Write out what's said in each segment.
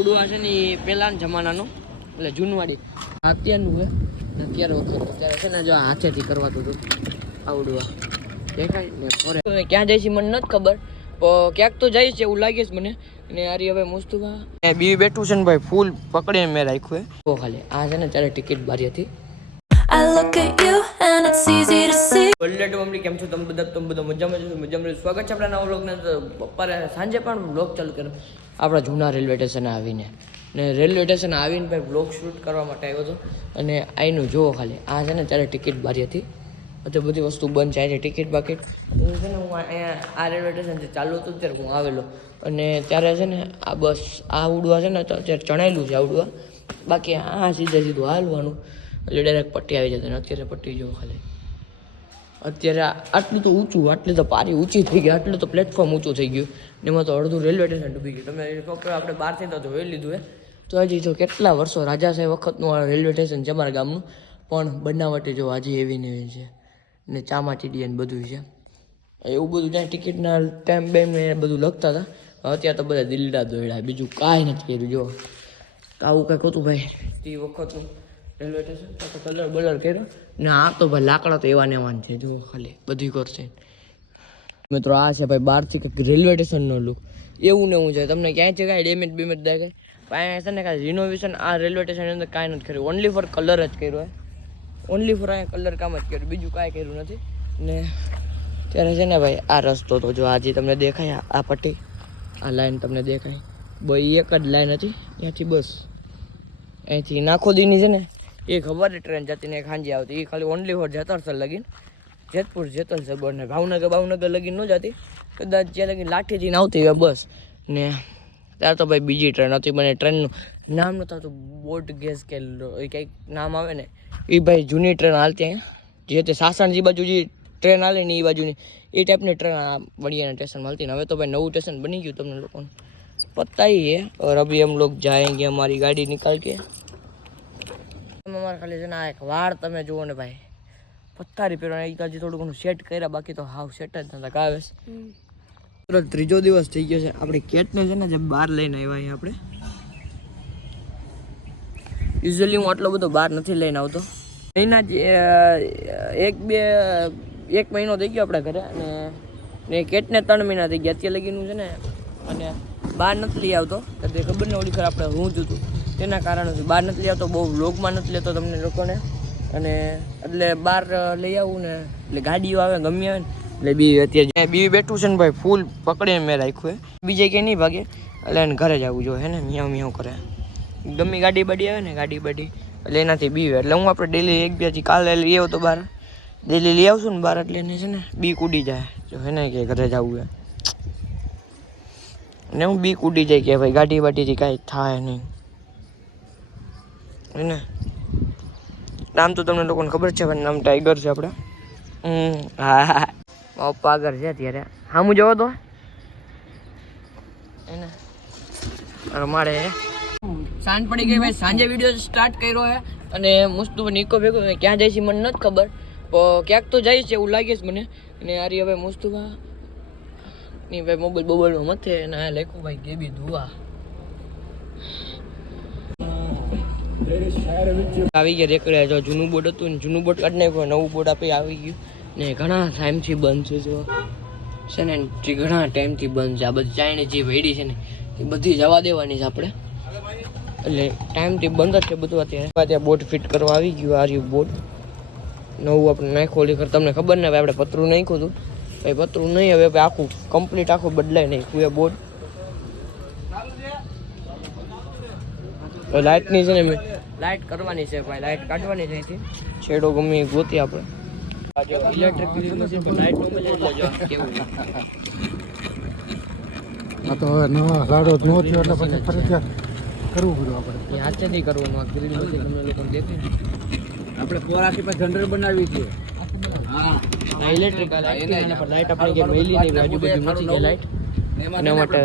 ઉડવા છે ને એ પહેલાના જમાનાનું એટલે જૂનવાડી અત્યારનું છે અત્યારે વખત અત્યારે છે ને જો હાથેથી કરવાતું હતું આવડવા દેખાય ને ફરે ક્યાં જાય છે મને નથી ખબર પણ ક્યાંક તો જાય છે એવું લાગે છે મને અને યારી હવે મુસ્તુબા બી બેઠું છે ને ભાઈ ફૂલ પકડીને મેં રાખ્યું હે ખાલી આ છે ને ત્યારે ટિકિટ બારી હતી I look at you and it's easy to see. Welcome mummy કેમ છો તમે બધા મજામાં સ્વાગત છે આપણા નવા વ્લોગને બપોરે સાંજે પણ વ્લોગ ચાલુ કર્યો આપણા જૂના રેલવે સ્ટેશને આવીને ને રેલવે સ્ટેશન આવીને ભાઈ વ્લોગ શૂટ કરવા માટે આવ્યો હતો અને આઈનું જુઓ ખાલી આ છે ને ત્યારે ટિકિટ બારી હતી અત્યારે બધી વસ્તુ બંધ છે ટિકિટ બાકીટ હું છે ને હું અહીંયા આ રેલવે સ્ટેશન જે ચાલુ હતું ત્યારે હું આવેલો અને ત્યારે છે ને આ બસ આ ઉડવા છે ને તો અત્યારે ચણાયેલું છે આવડવા બાકી આ સીધું હાલવાનું એટલે ડાયરેક્ટ પટ્ટી આવી જતી ને અત્યારે પટ્ટી જુઓ ખાલી અત્યારે આટલું તો ઊંચું આટલી તો પારી ઊંચી થઈ ગઈ આટલું તો પ્લેટફોર્મ ઊંચું થઈ ગયું ને એમાં તો અડધું રેલવે સ્ટેશન ડૂબી ગયું તમે છોકરા આપણે બહારથી તો જોઈ લીધું હે તો હજી જો કેટલા વર્ષો રાજા સાહેબ વખતનું આ રેલવે સ્ટેશન છે અમારા ગામનું પણ બનાવટી જો હજી એવી ને એવી છે ને ચામાચીડી ને બધું છે એવું બધું ત્યાં ટિકિટના ટાઈમ બેમ ને બધું લખતા હતા અત્યારે તો બધા દિલડા દોડ્યા બીજું કાંઈ નથી કર્યું જો આવું કંઈક હતું ભાઈ તે વખતનું રેલવે સ્ટેશન તો કલર બલર કર્યો ને આ તો ભાઈ લાકડા તો એવા ને એવા છે જો ખાલી બધી કરશે મિત્રો આ છે ભાઈ બહારથી કંઈક રેલવે સ્ટેશનનો લુક એવું ને એવું છે તમને ક્યાંય છે કાંઈ ડેમેજ બેમેજ દેખાય અહીંયા છે ને કાંઈ રિનોવેશન આ રેલવે સ્ટેશનની અંદર કાંઈ નથી કર્યું ઓનલી ફોર કલર જ કર્યો હોય ઓનલી ફોર અહીંયા કલર કામ જ કર્યું બીજું કાંઈ કર્યું નથી ને ત્યારે છે ને ભાઈ આ રસ્તો તો જો આજે તમને દેખાય આ પટ્ટી આ લાઈન તમને દેખાય ભાઈ એક જ લાઈન હતી ત્યાંથી બસ અહીંથી નાખો દીની છે ને એ ખબર ટ્રેન જતી ને ખાંજી આવતી એ ખાલી ઓનલી ફોર જેતરસર લગીને જેતપુર જેતલસર ને ભાવનગર લગીને ન જતી કદાચ જ્યાં લગીને લાઠીજીને આવતી હોય બસ ને ત્યારે તો ભાઈ બીજી ટ્રેન હતી મને ટ્રેનનું નામ નહોતું આવતું બોટ ગેસ કે એ કંઈક નામ આવે ને એ ભાઈ જૂની ટ્રેન હાલતી અહીંયા જે તે સાસણજી બાજુ જે ટ્રેન હાલે ને એ બાજુની એ ટાઈપની ટ્રેન આ વડિયાના સ્ટેશનમાં હાલતી ને હવે તો ભાઈ નવું સ્ટેશન બની ગયું તમને લોકોને पता ही है और अभी हम लोग जाएंगे हमारी गाड़ी निकाल के અમારે ખાલી છે ને આ એક વાળ તમે જુઓ ને ભાઈ પથ્થારી પહેરવાના એક હજી થોડું ઘણું સેટ કર્યા બાકી તો હાવ સેટ જ નતા કાવેશ ત્રીજો દિવસ થઈ ગયો છે આપણે કેટને છે ને જે બહાર લઈને આવ્યા અહીંયા આપણે યુઝ્યુઅલી હું આટલો બધો બહાર નથી લઈને આવતો મહિના એક મહિનો થઈ ગયો આપણા ઘરે અને કેટને 3 મહિના થઈ ગયા અત્યારે લગીનું છે ને અને બહાર નથી લઈ આવતો તે ખબર ને ઓલી ખર આપણે હું જ હતું તેના કારણે બહાર નથી લઈ આવતો બહુ વ્લોગમાં નથી લેતો તમને લોકોને અને એટલે બહાર લઈ આવું ને એટલે ગાડીઓ આવે ગમી આવે ને એટલે બી અત્યારે બી બેઠું છે ને ભાઈ ફૂલ પકડીને મેં રાખ્યું હે બીજે ક્યાંય નહીં ભાગે એટલે એને ઘરે જ આવવું જોઈએ હે ને મિયાવ મિયાવ કરે ગમી ગાડી બાડી આવે ને ગાડી બાડી એટલે એનાથી બીવે એટલે હું આપણે ડેલી એક બેથી કાલે લઈ આવું તો બહાર ડેલી લઈ આવશું ને બહાર એટલે એને છે ને બી કૂદી જાય જો હે ને કે ઘરે જવું હે ને હું બી કૂદી જાય કે ભાઈ ગાડી બાડીથી કાંઈ થાય નહીં એને નામ તો તમને લોકોને ખબર છે ભાઈ નામ ટાઈગર છે આપણે હા પપ્પા આગળ છે અત્યારે હા હું જવો તો એને મારે સાંજ પડી ગઈ ભાઈ સાંજે વિડીયો સ્ટાર્ટ કર્યો હે અને મુસ્તુ નિકો ભેગો ક્યાં જાય છે મને નથી ખબર પણ ક્યાંક તો જાય છે એવું લાગે છે મને અને યારી હવે મુસ્તુબા ની ભાઈ મોબાઈલમાં મથે અને આ લખ્યું ભાઈ ગેબી દુઆ આવી ગયા રેકડે જો જૂનું બોર્ડ હતું ને જૂનું બોર્ડ કાઢી નાખ્યું નવું બોર્ડ આપી આવી ગયું ને ઘણા ટાઈમથી બંધ છે જો છે ને ઘણા ટાઈમથી બંધ છે આ બધી ચાઇની જે વેડી છે ને એ બધી જવા દેવાની છે આપણે એટલે ટાઈમથી બંધ જ છે બધું અત્યારે બોર્ડ ફિટ કરવા આવી ગયું આ રહ્યું બોર્ડ નવું આપણે નાખ્યું ઓલી તમને ખબર ને આપણે પતરું નાખ્યું હતું ભાઈ પતરું નહીં હવે આખું કમ્પ્લીટ આખું બદલાય નહીં એ બોર્ડ લાઇટની છે ને લાઇટ કરવાની છે ભાઈ લાઇટ કાઢવાની છે અહીંથી છેડો ગમે ગોતી આપણે ઇલેક્ટ્રિક લાઇટ કેવું આ તો હવે નવા ગાડો ન થયો એટલે પછી ફરજિયાત કરવું પડ્યું આપણે હાથેથી કરવાનું ગ્રીન બધી તમને લોકોને દેખાય આપણે પોરાથી પર જનરલ બનાવી છે હા ઇલેક્ટ્રિક લાઇટ આપણે કે મેલી નહીં આજુબાજુ નથી કે લાઇટ એના માટે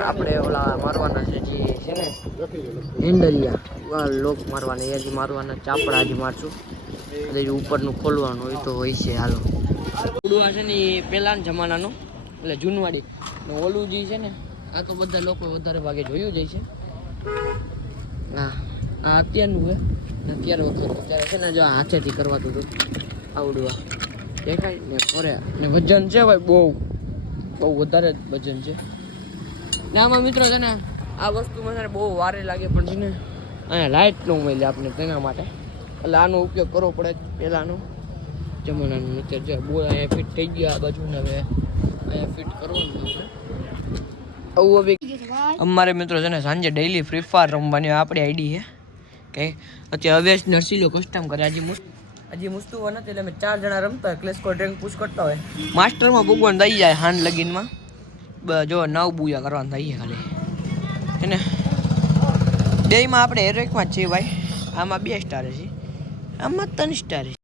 આપણે ઓલા મારવાના છે જે છે ને હેન્ડલિયા લોક મારવાના અહીંયાથી મારવાના ચાપડા હજી મારશું એટલે ઉપરનું ખોલવાનું હોય તો હોય છે. હાલો ઉડવા છે ને એ પહેલાના જમાનાનું એટલે જૂનવાડી ને ઓલું જે છે ને આ તો બધા લોકો વધારે ભાગે જોયું જાય છે. હા આ અત્યારનું છે ને અત્યારે વખત અત્યારે છે ને જો હાથેથી કરવાતું હતું આવડવા દેખાય ને ફરે ને વજન છે ભાઈ બહુ વધારે જ વજન છે ને આમાં મિત્રો છે ને આ વસ્તુમાં છે ને બહુ વારે લાગે પણ છે ને અહીંયા લાઇટ ન મળે આપણે તેના માટે એટલે આનો ઉપયોગ કરવો પડે પહેલાંનો જમાનાનું. અત્યારે જો બહુ અહીંયા ફિટ થઈ ગયો આ બાજુ ને હવે અહીંયા ફિટ કરવાનું આવું હવે અમારે મિત્રો છે ને સાંજે ડેઈલી ફ્રી ફાયર રમવાની આપણી આઈડી છે કે અત્યારે અવેશ નરસીલો કસ્ટમ કરે હજી મુસ્તુઓ નથી એટલે અમે 4 જણા રમતા હોય ક્લેશ કોડ રેન્ક પુશ કરતા હોય માસ્ટરમાં ભગવાન થઈ જાય હાન લગીનમાં જો 9 બુયા કરવાનું થઈએ ખાલી એને બેયમાં આપણે હેરેકમાં જ છીએ ભાઈ. આમાં 2 સ્ટાર છે આમાં 3 સ્ટાર છે.